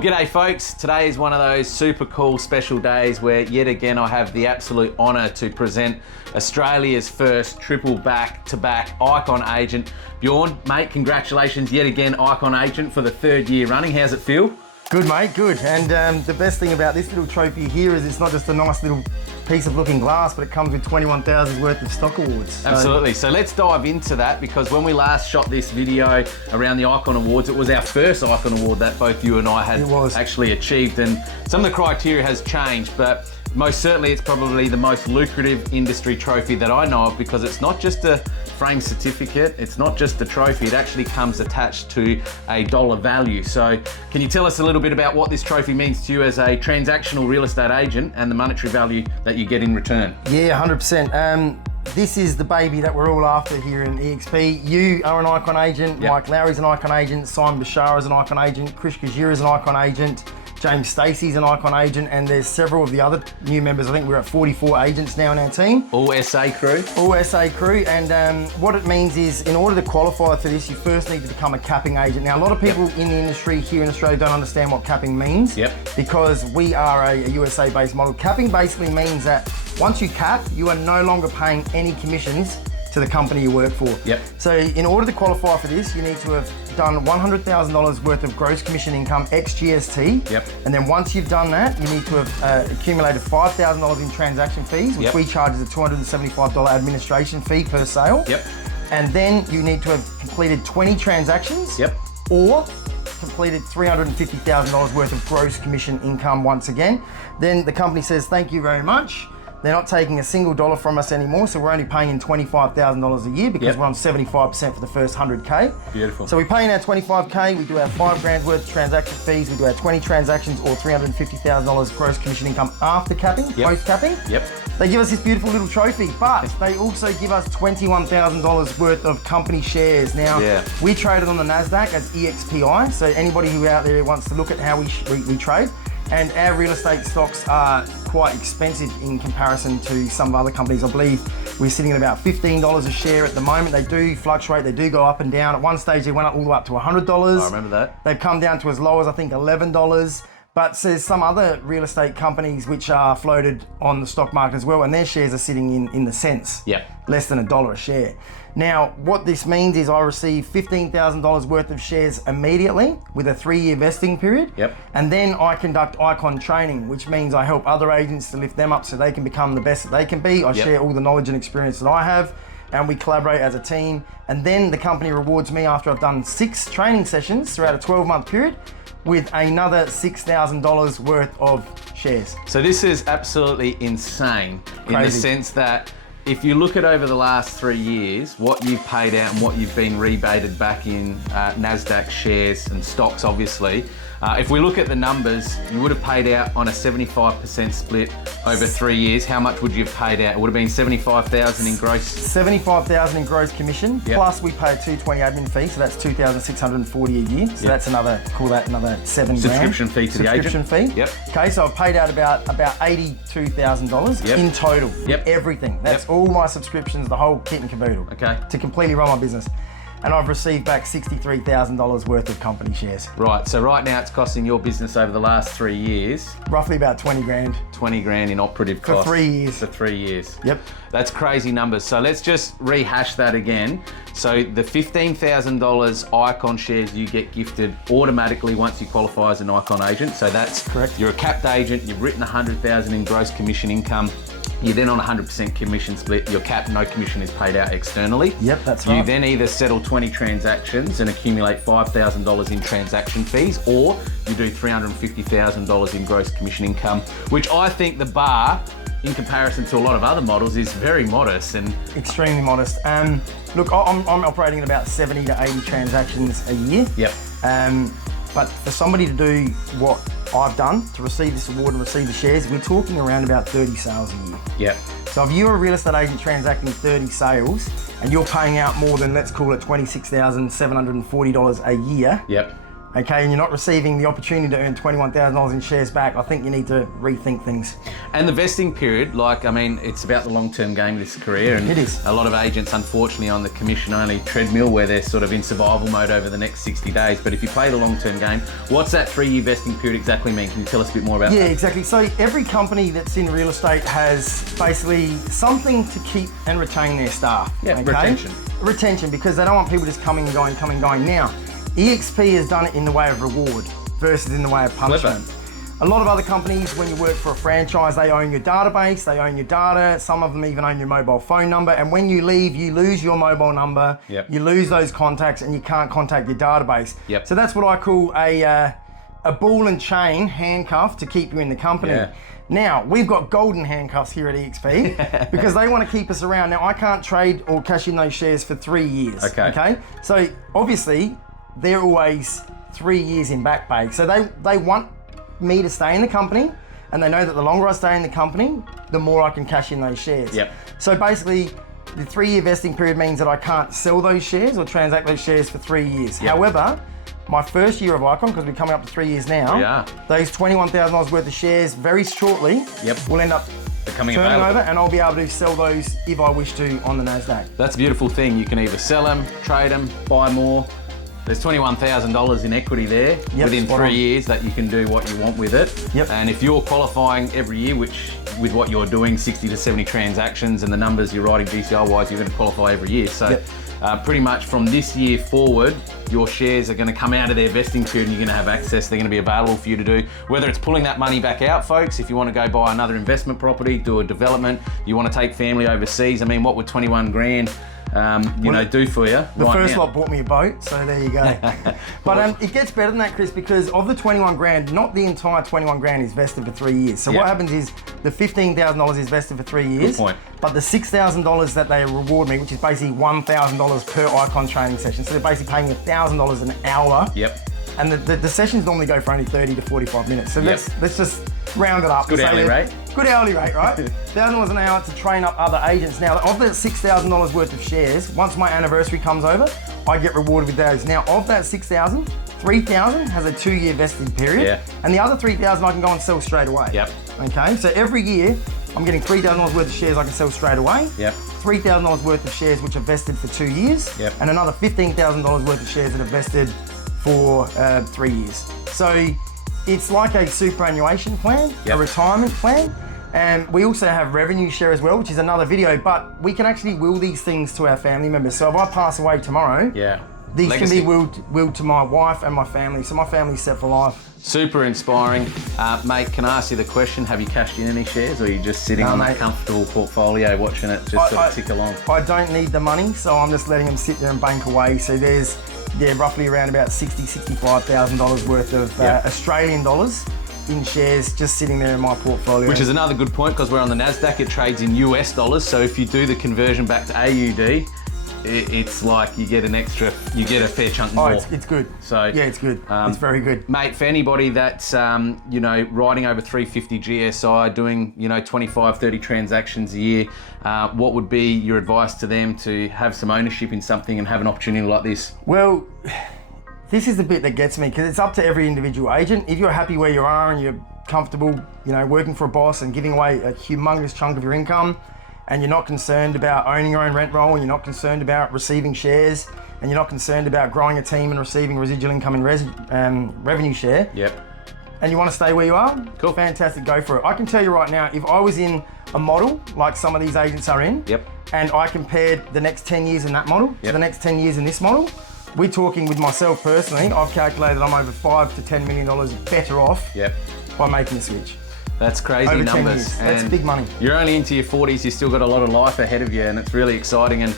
Well, g'day folks. Today is one of those super cool special days where yet again I have the absolute honour to present Australia's first triple back-to-back Icon agent. Bjorn, mate, congratulations yet again, Icon agent for the 3rd year running. How's it feel? Good, mate, good. And the best thing about this little trophy here is it's not just a nice little piece of looking glass, but it comes with 21,000 worth of stock awards. Absolutely. So let's dive into that, because when we last shot this video around the Icon Awards, it was our first Icon Award that both you and I had actually achieved, and some of the criteria has changed, but most certainly it's probably the most lucrative industry trophy that I know of, because it's not just a frame certificate, it's not just a trophy, it actually comes attached to a dollar value. So can you tell us a little bit about what this trophy means to you as a transactional real estate agent and the monetary value that you get in return? Yeah, 100%. This is the baby that we're all after here in EXP. You are an Icon agent, Mike Lowry's an Icon agent, Simon Bashar is an Icon agent, Krish Gajira is an Icon agent, James Stacey's an Icon agent, and there's several of the other new members. I think we're at 44 agents now in our team. All SA crew? All SA crew, and what it means is, in order to qualify for this, you first need to become a capping agent. Now, a lot of people in the industry here in Australia don't understand what capping means, because we are a USA-based model. Capping basically means that once you cap, you are no longer paying any commissions to the company you work for. So in order to qualify for this, you need to have done $100,000 worth of gross commission income ex GST. And then once you've done that, you need to have accumulated $5,000 in transaction fees, which we charge as a $275 administration fee per sale. And then you need to have completed 20 transactions or completed $350,000 worth of gross commission income once again. Then the company says, thank you very much. They're not taking a single dollar from us anymore, so we're only paying in $25,000 a year, because we're on 75% for the first 100K. Beautiful. So we pay in our 25K, we do our $5,000 worth of transaction fees, we do our 20 transactions or $350,000 gross commission income after capping, post-capping. They give us this beautiful little trophy, but they also give us $21,000 worth of company shares. Now, we traded on the NASDAQ as EXPI, so anybody who out there wants to look at how we trade, and our real estate stocks are quite expensive in comparison to some other companies. I believe we're sitting at about $15 a share at the moment. They do fluctuate, they do go up and down. At one stage they went up all the way up to $100. I remember that. They've come down to as low as I think $11. But there's some other real estate companies which are floated on the stock market as well, and their shares are sitting in the cents, less than $1 a share. Now, what this means is I receive $15,000 worth of shares immediately with a 3-year vesting period. And then I conduct Icon training, which means I help other agents to lift them up so they can become the best that they can be. I share all the knowledge and experience that I have, and we collaborate as a team. And then the company rewards me after I've done 6 training sessions throughout a 12-month period with another $6,000 worth of shares. So this is absolutely insane. Crazy. In the sense that if you look at over the last 3 years, what you've paid out and what you've been rebated back in NASDAQ shares and stocks, obviously, if we look at the numbers, you would have paid out on a 75% split over 3 years. How much would you have paid out? It would have been $75,000 in gross. $75,000 in gross commission, plus we pay a $220 admin fee, so that's $2,640 a year. So that's another, call that another $7,000. Subscription fee to the agent. Subscription fee. Okay, so I've paid out about $82,000 in total. Everything. That's all my subscriptions, the whole kit and caboodle. To completely run my business. And I've received back $63,000 worth of company shares. Right, so right now it's costing your business over the last 3 years? Roughly about 20 grand. 20 grand in operative costs. For 3 years. For 3 years. That's crazy numbers. So let's just rehash that again. So the $15,000 Icon shares you get gifted automatically once you qualify as an Icon agent. So that's correct. You're a capped agent, you've written $100,000 in gross commission income. You're then on a 100% commission split. You're capped, no commission is paid out externally. That's right. You then either settle 20 transactions and accumulate $5,000 in transaction fees, or you do $350,000 in gross commission income, which I think the bar, in comparison to a lot of other models, is very modest and extremely modest. Look, I'm operating at about 70 to 80 transactions a year. But for somebody to do what I've done, to receive this award and receive the shares, we're talking around about 30 sales a year. So if you're a real estate agent transacting 30 sales and you're paying out more than, let's call it $26,740 a year, okay, and you're not receiving the opportunity to earn $21,000 in shares back, I think you need to rethink things. And the vesting period, like, I mean, it's about the long-term game of this career. And it is. A lot of agents, unfortunately, on the commission-only treadmill where they're sort of in survival mode over the next 60 days. But if you play the long-term game, what's that 3-year vesting period exactly mean? Can you tell us a bit more about that? Yeah, exactly. So every company that's in real estate has basically something to keep and retain their staff. Yeah, okay? retention. Retention, because they don't want people just coming and going, coming and going. Now, EXP has done it in the way of reward versus in the way of punishment. Clever. A lot of other companies, when you work for a franchise, they own your database, they own your data, some of them even own your mobile phone number, and when you leave, you lose your mobile number, you lose those contacts, and you can't contact your database. So that's what I call a ball and chain handcuff to keep you in the company. Now, we've got golden handcuffs here at EXP because they want to keep us around. Now, I can't trade or cash in those shares for 3 years, okay? So obviously, they're always 3 years in back pay. So they want me to stay in the company, and they know that the longer I stay in the company, the more I can cash in those shares. So basically, the 3-year vesting period means that I can't sell those shares or transact those shares for 3 years. However, my first year of Icon, because we're coming up to 3 years now, those $21,000 worth of shares very shortly will end up turning over, and I'll be able to sell those if I wish to on the NASDAQ. That's a beautiful thing. You can either sell them, trade them, buy more. There's $21,000 in equity there within 3 years that you can do what you want with it. And if you're qualifying every year, which with what you're doing, 60 to 70 transactions and the numbers you're writing GCI-wise, you're going to qualify every year. So pretty much from this year forward, your shares are going to come out of their vesting period and you're going to have access. They're going to be available for you to do, whether it's pulling that money back out, folks, if you want to go buy another investment property, do a development, you want to take family overseas. I mean, what would 21 grand do for you? The first lot bought me a boat, so there you go. But it gets better than that, Chris, because of the 21 grand, not the entire 21 grand is vested for 3 years. So what happens is the $15,000 is vested for 3 years. Good point. But the $6,000 that they reward me, which is basically $1,000 per Icon training session. So they're basically paying me $1,000 an hour. And the sessions normally go for only 30 to 45 minutes. So let's just round it up. Good hourly rate. Good hourly rate, right? $1,000 an hour to train up other agents. Now, of that $6,000 worth of shares, once my anniversary comes over, I get rewarded with those. Now, of that $6,000, $3,000 has a 2-year vesting period, and the other $3,000 I can go and sell straight away. Okay, so every year, I'm getting $3,000 worth of shares I can sell straight away. $3,000 worth of shares which are vested for 2 years, and another $15,000 worth of shares that are vested for 3 years. So it's like a superannuation plan, a retirement plan, and we also have revenue share as well, which is another video, but we can actually will these things to our family members. So if I pass away tomorrow, these Legacy. Can be willed to my wife and my family, so my family's set for life. Super inspiring. Mate, can I ask you the question, have you cashed in any shares, or are you just sitting on that comfortable portfolio watching it just sort of tick along? I don't need the money, so I'm just letting them sit there and bank away. So there's roughly around about $65,000 worth of Australian dollars in shares just sitting there in my portfolio. Which is another good point, because we're on the NASDAQ, it trades in US dollars, so if you do the conversion back to AUD, it's like you get a fair chunk more. It's good. So yeah, it's good. It's very good. Mate, for anybody that's riding over 350 GSI, doing 25, 30 transactions a year, what would be your advice to them to have some ownership in something and have an opportunity like this? Well, this is the bit that gets me, because it's up to every individual agent. If you're happy where you are and you're comfortable, working for a boss and giving away a humongous chunk of your income, and you're not concerned about owning your own rent roll, and you're not concerned about receiving shares, and you're not concerned about growing a team and receiving residual income and revenue share, and you want to stay where you are, cool, fantastic, go for it. I can tell you right now, if I was in a model like some of these agents are in, and I compared the next 10 years in that model to the next 10 years in this model, we're talking with myself personally, I've calculated I'm over $5 to $10 million better off by making the switch. That's crazy over numbers. 10 years. That's big money. You're only into your 40s, you've still got a lot of life ahead of you, and it's really exciting. And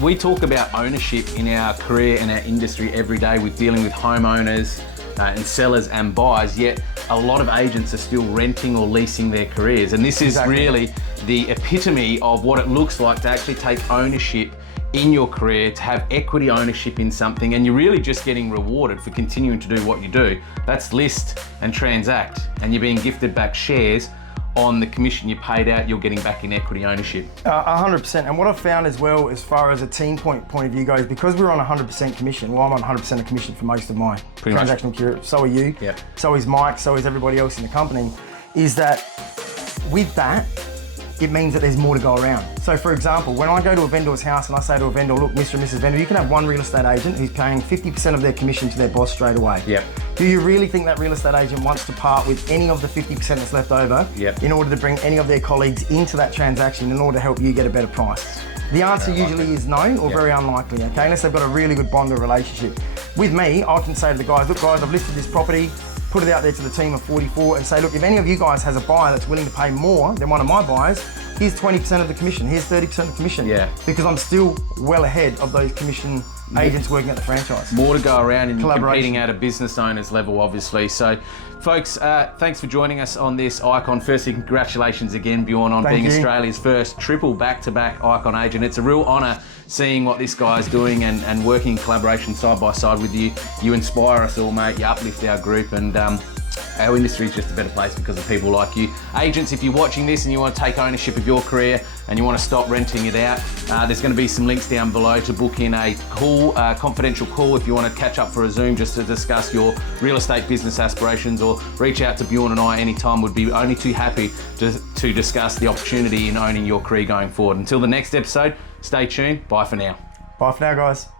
we talk about ownership in our career and our industry every day with dealing with homeowners and sellers and buyers, yet a lot of agents are still renting or leasing their careers. And this is really the epitome of what it looks like to actually take ownership in your career, to have equity ownership in something, and you're really just getting rewarded for continuing to do what you do. That's list and transact, and you're being gifted back shares on the commission you paid out, you're getting back in equity ownership. 100%. And what I've found as well, as far as a team point of view goes, because we're on 100% commission, well, I'm on 100% of commission for most of my transactional career. So are you. Yep. So is Mike. So is everybody else in the company. Is that with that, it means that there's more to go around. So for example, when I go to a vendor's house and I say to a vendor, look, Mr. and Mrs. Vendor, you can have one real estate agent who's paying 50% of their commission to their boss straight away. Yep. Do you really think that real estate agent wants to part with any of the 50% that's left over in order to bring any of their colleagues into that transaction in order to help you get a better price? The answer usually is no, or very unlikely, okay? Unless they've got a really good bond or relationship. With me, I can say to the guys, look guys, I've listed this property, put it out there to the team of 44 and say, look, if any of you guys has a buyer that's willing to pay more than one of my buyers, here's 20% of the commission, here's 30% of the commission. Yeah. Because I'm still well ahead of those commission agents working at the franchise. More to go around, and you're competing at a business owner's level, obviously. So, folks, thanks for joining us on this Icon. Firstly, congratulations again, Bjorn, on being Australia's first triple back-to-back Icon agent. It's a real honour seeing what this guy's doing and working in collaboration side by side with you. You inspire us all, mate. You uplift our group, and our industry is just a better place because of people like you. Agents, if you're watching this and you want to take ownership of your career and you want to stop renting it out, there's going to be some links down below to book in a call, confidential call if you want to catch up for a Zoom just to discuss your real estate business aspirations, or reach out to Bjorn and I anytime. We'd be only too happy to discuss the opportunity in owning your career going forward. Until the next episode, stay tuned. Bye for now. Bye for now, guys.